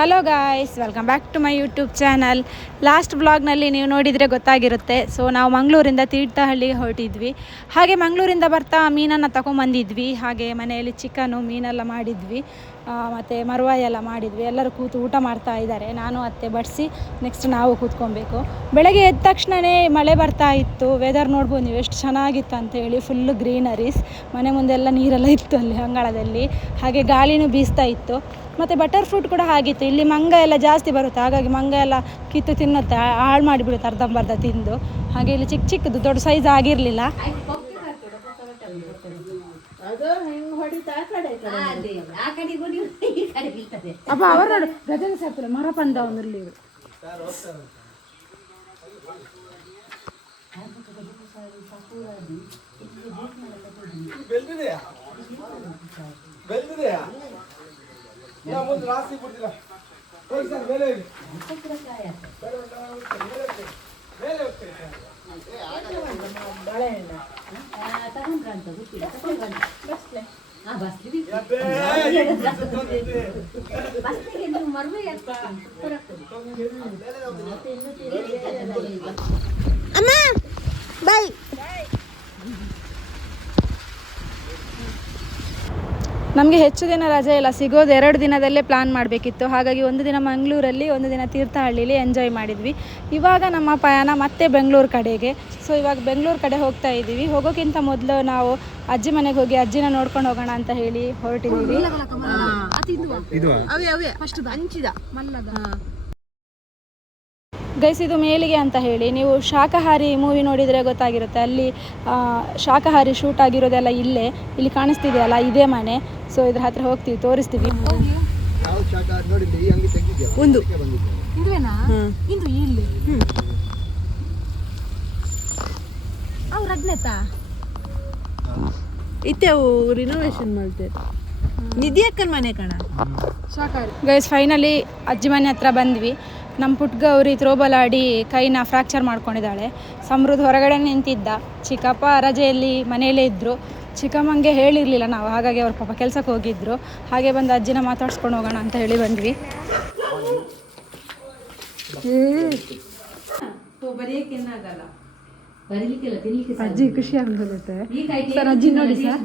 Hello guys, welcome back to my YouTube channel. Last ಬ್ಲಾಗ್ನಲ್ಲಿ ನೀವು ನೋಡಿದರೆ ಗೊತ್ತಾಗಿರುತ್ತೆ. ಸೊ ನಾವು ಮಂಗಳೂರಿಂದ ತೀರ್ಥಹಳ್ಳಿಗೆ ಹೊರಟಿದ್ವಿ. ಹಾಗೆ ಮಂಗಳೂರಿಂದ ಬರ್ತಾ ಮೀನನ್ನು ತಗೊಂಬಂದಿದ್ವಿ. ಹಾಗೆ ಮನೆಯಲ್ಲಿ ಚಿಕನು ಮೀನೆಲ್ಲ ಮಾಡಿದ್ವಿ, ಮತ್ತು ಮರುವಾಯಿ ಎಲ್ಲ ಮಾಡಿದ್ವಿ. ಎಲ್ಲರೂ ಕೂತು ಊಟ ಮಾಡ್ತಾ ಇದ್ದಾರೆ. ನಾನು ಅತ್ತೆ ಬಡಿಸಿ ನೆಕ್ಸ್ಟ್ ನಾವು ಕೂತ್ಕೊಬೇಕು. ಬೆಳಗ್ಗೆ ಎದ್ದ ತಕ್ಷಣವೇ ಮಳೆ ಬರ್ತಾ ಇತ್ತು. ವೆದರ್ ನೋಡ್ಬೋದು ನೀವು ಎಷ್ಟು ಚೆನ್ನಾಗಿತ್ತು ಅಂತೇಳಿ. ಫುಲ್ಲು ಗ್ರೀನರೀಸ್, ಮನೆ ಮುಂದೆಲ್ಲ ನೀರೆಲ್ಲ ಇತ್ತು ಅಲ್ಲಿ ಅಂಗಳದಲ್ಲಿ. ಹಾಗೆ ಗಾಳಿನೂ ಬೀಸ್ತಾ ಇತ್ತು. ಮತ್ತು ಬಟರ್ ಫ್ರೂಟ್ ಕೂಡ ಆಗಿತ್ತು. ಇಲ್ಲಿ ಮಂಗ ಎಲ್ಲ ಜಾಸ್ತಿ ಬರುತ್ತೆ, ಹಾಗಾಗಿ ಮಂಗ ಎಲ್ಲ ಕಿತ್ತು ತಿನ್ನುತ್ತೆ, ಹಾಳು ಮಾಡಿಬಿಡುತ್ತೆ ಅರ್ಧಂಬರ್ಧ ತಿಂದು. ಹಾಗೆ ಇಲ್ಲಿ ಚಿಕ್ಕ ಚಿಕ್ಕದು, ದೊಡ್ಡ ಸೈಜ್ ಆಗಿರಲಿಲ್ಲ. ಅಪ್ಪ ಅವರ ಗಜನ ಸಾಕ್ತಿಲ್ಲ ಮರ ಪಂದ ಒಂದಿರಲಿ. ರಾಸಿ ಕೊಡ್ತೀರಾ ಮೇಲೆ ಅಮ್ಮ ಬಾಯ್. ನಮಗೆ ಹೆಚ್ಚು ದಿನ ರಜೆ ಇಲ್ಲ, ಸಿಗೋದು 2 ದಿನದಲ್ಲೇ ಪ್ಲ್ಯಾನ್ ಮಾಡಬೇಕಿತ್ತು. ಹಾಗಾಗಿ ಒಂದು ದಿನ ಮಂಗಳೂರಲ್ಲಿ, ಒಂದು ದಿನ ತೀರ್ಥಹಳ್ಳಿಲಿ ಎಂಜಾಯ್ ಮಾಡಿದ್ವಿ. ಇವಾಗ ನಮ್ಮ ಪಯಣ ಮತ್ತೆ ಬೆಂಗಳೂರು ಕಡೆಗೆ. ಸೊ ಇವಾಗ ಬೆಂಗಳೂರು ಕಡೆ ಹೋಗ್ತಾ ಇದ್ದೀವಿ. ಹೋಗೋಕ್ಕಿಂತ ಮೊದಲು ನಾವು ಅಜ್ಜಿ ಮನೆಗೆ ಹೋಗಿ ಅಜ್ಜಿನ ನೋಡ್ಕೊಂಡು ಹೋಗೋಣ ಅಂತ ಹೇಳಿ ಹೊರಟಿದ್ದೀವಿ. ಗೈಸ್, ಇದು ಮೇಲಿಗೆ ಅಂತ ಹೇಳಿ, ನೀವು ಶಾಕಾಹಾರಿ ಮೂವಿ ನೋಡಿದರೆ ಗೊತ್ತಾಗಿರುತ್ತೆ. ಅಲ್ಲಿ ಶಾಕಾಹಾರಿ ಶೂಟ್ ಆಗಿರೋದೆಲ್ಲ ಇಲ್ಲೇ, ಇಲ್ಲಿ ಕಾಣಿಸ್ತಿದೆಯಲ್ಲ ಇದೇ ಮನೆ. ಸೊ ಇದ್ರ ಹತ್ರ ಹೋಗ್ತೀವಿ, ತೋರಿಸ್ತೀವಿ. ಒಂದು ಇದುವೇನಾ ಇದು ಇಲ್ಲಿ ಅವ್ರು ಅಗ್ನೇತಾ ಇತ್ತೇವು ರಿನೋವೇಷನ್ ಮಾಡ್ತೇವೆ. ನಿಧಿ ಅಕ್ಕನ ಮನೆ ಕಣ ಶಾಕಾಹಾರಿ. ಗೈಸ್, ಫೈನಲಿ ಅಜ್ಜಿ ಮನೆ ಹತ್ರ ಬಂದ್ವಿ. ನಮ್ಮ ಪುಟ್ಗೌರಿ ಥ್ರೋಬಾಲ್ ಆಡಿ ಕೈನ ಫ್ರ್ಯಾಕ್ಚರ್ ಮಾಡ್ಕೊಂಡಿದ್ದಾಳೆ. ಸಮೃದ್ಧ ಹೊರಗಡೆ ನಿಂತಿದ್ದ. ಚಿಕ್ಕಪ್ಪ ರಜೆಯಲ್ಲಿ ಮನೆಯಲ್ಲೇ ಇದ್ದರು. ಚಿಕ್ಕಮ್ಮಂಗೆ ಹೇಳಿರಲಿಲ್ಲ ನಾವು, ಹಾಗಾಗಿ ಅವ್ರ ಪಾಪ ಕೆಲಸಕ್ಕೆ ಹೋಗಿದ್ದರು. ಹಾಗೆ ಬಂದು ಅಜ್ಜಿನ ಮಾತಾಡ್ಸ್ಕೊಂಡು ಹೋಗೋಣ ಅಂತ ಹೇಳಿ ಬಂದ್ವಿ. ಅಜ್ಜಿ ಖುಷಿ ಆಗ್ಬಿಡುತ್ತೆ ಸರ್. ಅಜ್ಜಿ ನೋಡಿ ಸರ್.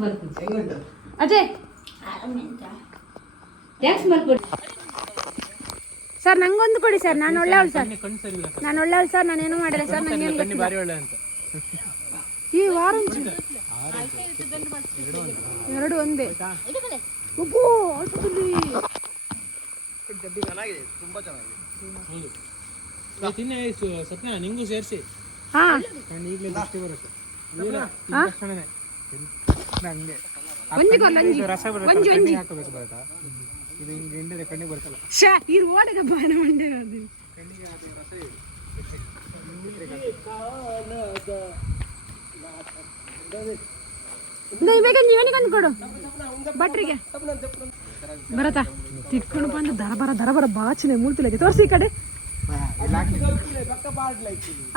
ಅಜಯ್ ಸರ್ ನಂಗೊಂದು ಕೊಡಿ ಸರ್. ನಾನು ಒಳ್ಳೆಯವಳು ಸರ್, ನಾನು ಒಳ್ಳೆಯವಳು ಸರ್, ನಾನೇನು ಮಾಡಿಲ್ಲ ಸರ್. ನನಗೇನು ಗೊತ್ತಿಲ್ಲ. ಈ ಆರೆಂಜ್ 2 ಒಂದೇ. ಒಬ್ಬೋ ಅಲ್ಪದಲ್ಲಿ ಸತ್ಯ ನಿಂಗೂ ಸೇರಿಸಿ. ಹಾಂ ಈಗಲೇ ದೃಷ್ಟಿ ಬರುತ್ತೆ. ರಸ ಬರುತ್ತೆ, ಹಾಕಬೇಕು ಬರತ್ತಾ? ಇದು ಹಿಂಗೆ ಹಿಂಡಿದ್ರೆ ಕಣ್ಣಿಗೆ ಬರ್ತಲ್ಲ. ಇದು ಓಡಗ ಬಾನ ಮಂಡೆ ಕಣ್ಣಿಗೆ ರಸ ಬೇಗ ನೀವನಿಗೊಂದು ಕೊಡು ಭಟ್ರಿಗೆ. ಬರತ್ತಾ ತಿಕ್ಕೊಂಡು ಬಂದು ದರ ಬರ ಬಾಚಿನ ಮೂಳ್ತಿಲ್ಲ. ತೋರಿಸಿ ಈ ಕಡೆ.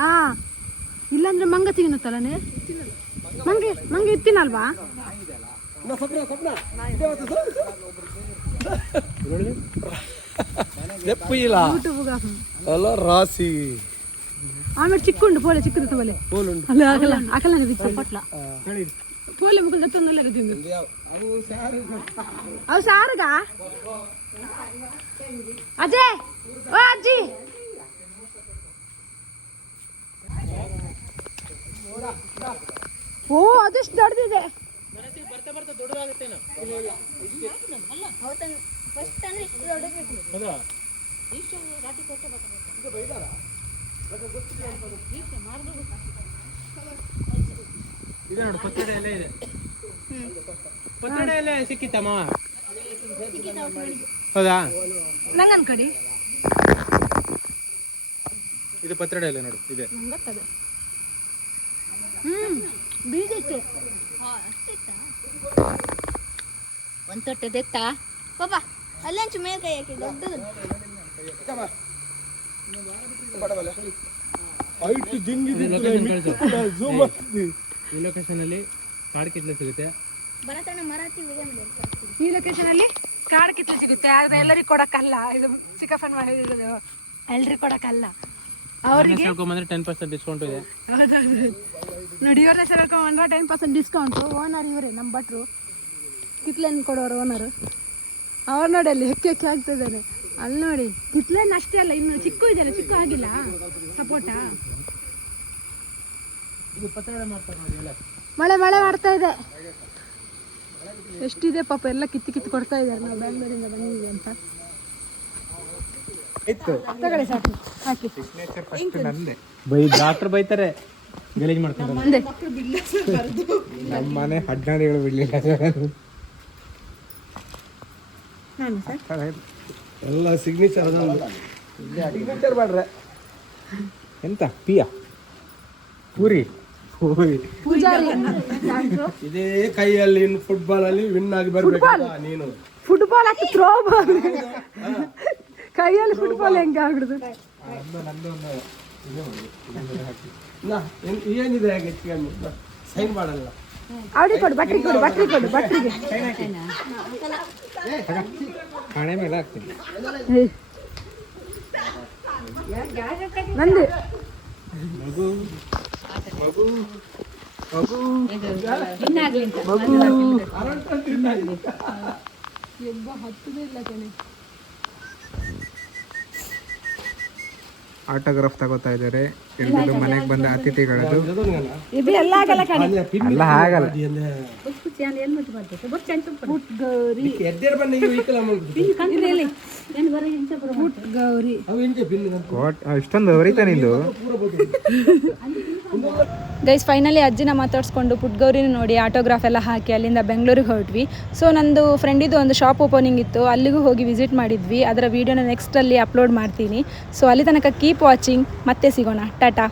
ಹಾಂ, ಇಲ್ಲಾಂದ್ರೆ ಮಂಗ ತಿನ್ನುತ್ತಲ್ಲೇ. ಮಂಗೆ ಇತ್ತಿನಲ್ವಾ? ರಾಸಿ ಆಮೇಲೆ ಚಿಕ್ಕೊಂಡು ಪೋಲೆ ಚಿಕ್ಕದು ತಗೊಳ್ಳಿ. ಅಲ್ಲ ಆಗಲ್ಲ ಆಗಲ್ಲ ಬಿತ್ತು ಪಟ್ಲ ಪೋಲೆ ಮುಖ ಗತ್ತೊಂದಲ್ಲ ತಿಂದು ಅವು ಸಾರಗ. ಅಜಯ್ ಓ ಅಜ್ಜಿ, ಓ ಅದೆಷ್ಟು ದೊಡ್ಡದಿದೆ. ಇದೆ ನೋಡು, ಪತ್ರೊಡೆ ಎಲೆ ಇದೆ. ಪತ್ರೊಡೆ ಎಲೆ ಸಿಕ್ಕಿತ್ತಮ್ಮ? ಹೌದಾ? ನಂಗನ್ ಕಡಿ ಇದು ಪತ್ರೊಡೆ ಎಲೆ ನೋಡು ಇದೆ. ಬೀಜ ಇತ್ತು. ಒಂದು ತೊಟ್ಟೆದೆತ್ತಾ ಪಾಪ ಅಲ್ಲಂಚು ಮೇಲೆ ಕೈ ಹಾಕಿ ದೊಡ್ಡದು. ಈ ಲೊಕೇಶನ್ ಅಲ್ಲಿ ಕಾಡು ಕಿತ್ಲೆ ಸಿಗುತ್ತೆ. ಭರತಣ್ಣ ಮರಾಠಿ ವಿಡಿಯೋ ಮಾಡಿ. ಈ ಲೊಕೇಶನ್ ಅಲ್ಲಿ ಕಾಡು ಕಿತ್ಲೆ ಸಿಗುತ್ತೆ ಆದರೆ ಎಲ್ಲರಿಗೆ ಕೊಡೋಕ್ಕಲ್ಲ. ಇದು ಚಿಕ್ಕಪ್ಪನ ಮನೆ ಹೇಳಿರೋದು ಎಲ್ರಿಗೆ ಕೊಡೋಕ್ಕಲ್ಲ. ಅವರಿಗೆ ಬಂದರೆ 10% ಡಿಸ್ಕೌಂಟ್ ಇದೆ. ನೋಡಿ ಇವ್ರನ್ನ ಸೇರ್ಕೊಂಡ್ರೆ 10% ಡಿಸ್ಕೌಂಟು. ಓನರ್ ಇವರೇ ನಮ್ಮ ಭಟ್ರು, ಕಿತ್ಲೆನ್ ಕೊಡೋರು ಓನರು. ಅವ್ರು ನೋಡಿ ಅಲ್ಲಿ ಹೆಕ್ಕಿ ಆಗ್ತಿದ್ದಾನೆ ಅಲ್ಲಿ ನೋಡಿ. ಕಿತ್ಲೆನ್ ಅಷ್ಟೇ ಅಲ್ಲ, ಇನ್ನು ಚಿಕ್ಕು ಇದೆಯಲ್ಲ, ಚಿಕ್ಕು ಆಗಿಲ್ಲ ಸಪೋಟ. ಮಳೆ ಮಾಡ್ತಾ ಇದೆ. ಎಷ್ಟಿದೆ ಪಾಪ, ಎಲ್ಲ ಕಿತ್ತು ಕೊಡ್ತಾ ಇದ್ದಾರೆ. ನಾವು ಬೆಂಗಳೂರಿಂದ ಬಂದಿದ್ದೀವಿ ಅಂತ. ತಗೊಳ್ಳಿ ಸಾಕು, ಹಾಕಿ. ಡಾಕ್ಟರ್ ಬೈತಾರೆ, ಗಲೀಜ್ ಮಾಡ್ತಾರೆ. ಮುಂದೆ ನಮ್ಮ ಮನೆ 16 ಬಿಡ್ಲಿಲ್ಲ ಸರ್. ಎಲ್ಲ ಸಿಗ್ನೇಚರ್ ಸಿಗ್ನೇಚರ್ ಮಾಡ್ರೆ. ಎಂತ ಪಿಯಾ ಪೂರಿ ಪೂಜಾರಿ ಇದೇ ಕೈಯಲ್ಲಿ ಫುಟ್ಬಾಲ್ ಅಲ್ಲಿ ವಿನ್ ಆಗಿ ಬರ್ಬೇಕಲ್ಲ ನೀನು. ಫುಟ್ಬಾಲ್ ಹಾಕಿ ಥ್ರೋ ಬಾಲ್ ಕೈಯಲ್ಲಿ ಫುಟ್ಬಾಲ್ ಹೆಂಗೆ ಆಗ್ಬಿಡುದು. ಏನಿದೆ ಹಾಗೆ ಸೈನ್ ಮಾಡಲ್ಲ. ಅವ್ರಿಗೆ ಕೊಡು, ಭಟ್ರಿಗೆ. ಹಣೆ ಮೇಲೆ ಹಾಕ್ತೀನಿ. ನಂದು ಆಟೋಗ್ರಾಫ್ ತಗೋತಾ ಇದ್ದಾರೆ ಎಲ್ಲರೂ ಮನೆಗೆ ಬಂದ ಅತಿಥಿಗಳದು. ಇದು ಎಲ್ಲ ಆಗಲ್ಲ ಕಣೆ. ಎಲ್ಲ ಆಗಲ್ಲ. ಪುಟ್ ಗೌರಿ ಇಷ್ಟೊಂದು ಹೊರಿತಾನೆ ಇದು. ಗೈಸ್ ಫೈನಲಿ ಅಜ್ಜಿನ ಮಾತಾಡಿಸ್ಕೊಂಡು ಪುಟ್ಗೌರಿನ ನೋಡಿ ಆಟೋಗ್ರಾಫ್ ಎಲ್ಲ ಹಾಕಿ ಅಲ್ಲಿಂದ ಬೆಂಗಳೂರಿಗೆ ಹೊರಟ್ವಿ. ಸೊ ನಂದು ಫ್ರೆಂಡಿದು ಒಂದು ಶಾಪ್ ಓಪನಿಂಗ್ ಇತ್ತು, ಅಲ್ಲಿಗೂ ಹೋಗಿ ವಿಸಿಟ್ ಮಾಡಿದ್ವಿ. ಅದರ ವೀಡಿಯೋನ ನೆಕ್ಸ್ಟಲ್ಲಿ ಅಪ್ಲೋಡ್ ಮಾಡ್ತೀನಿ. ಸೊ ಅಲ್ಲಿ ತನಕ ಕೀಪ್ ವಾಚಿಂಗ್. ಮತ್ತೆ ಸಿಗೋಣ. ಟಾಟಾ.